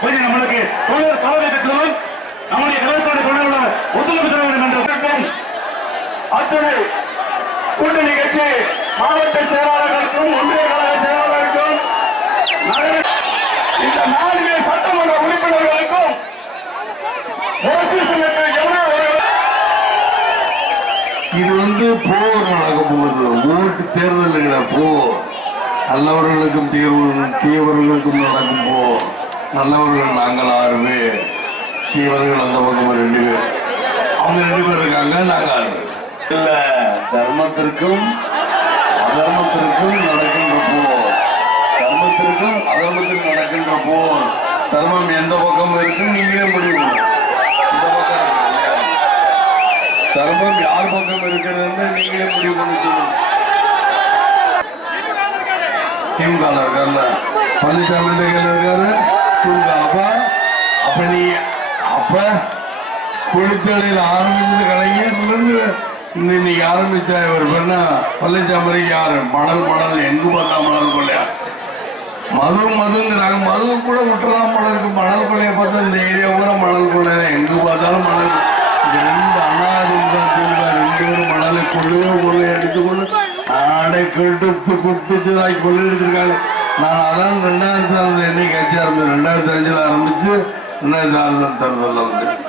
கொஞ்சம் நம்மளுக்கு தலைமை பெற்றதும் நம்முடைய கடற்கரை தொழிலாள ஒத்துழைப்பு தர வேண்டும் என்று அத்துணை கூட்டணி கட்சி மாவட்ட செயலாளர்களுக்கும் ஒன்றிய கழக செயலாளர்களுக்கும் இந்த 4 சட்டமன்ற உறுப்பினர்களுக்கும் இது போர் நடக்க போகுது. ஓட்டு தேர்தல் போர். நல்லவர்களுக்கும் தீவர்களுக்கும் நடக்கும் போர். நல்லவர்கள் நாங்கள் 6 பேர், தீவர்கள் அந்த பக்கம் 2 பேர். அவங்க 2 பேர் இருக்காங்க, நாங்கள் 6 பேர். இல்ல, தர்மத்திற்கும் அதர்மத்திற்கும் நடக்கின்ற போர். தர்மத்திற்கும் அதர்மத்திற்கும் நடக்கின்ற போர். தர்மம் எந்த பக்கம் இருக்கு நீங்களே முடிவு. இந்த பக்கம் தர்மம் யார் பக்கம் இருக்கிறதுன்னு நீங்களே முடிவு பண்ணி சொல்லுங்க. திமுக இருக்காருல்ல, பழனிசாமி இருக்காரு, திமுக. அப்ப நீ குளித்தலையில் ஆரம்பிச்சது கலைஞர்ல இன்னைக்கு ஆரம்பிச்சா இவர் பண்ணா பழனிசாமி யாரு? மணல் எங்கு பார்த்தா மணல் கொள்ளையா? மதுங்கிறாங்க. மது கூட விட்டுலாம் போல இருக்கு. மணல் கொள்ளைய பார்த்தா இந்த ஏரியா கூட மணல் கொள்ளையா, எங்கு பார்த்தாலும் மணல். 2 அண்ணாதிமுக 2 பேரும் மணலை கொள்ளை எடுத்துக்கொண்டு நாடை கெடுத்து குட்டிச்சதாய் கொள்ளை எடுத்திருக்காங்க. நான் அதான் 2006 என்னைக்கு கட்சி ஆரம்பிச்சு 2005 ஆரம்பிச்சு 2006 தேர்தலில் வந்து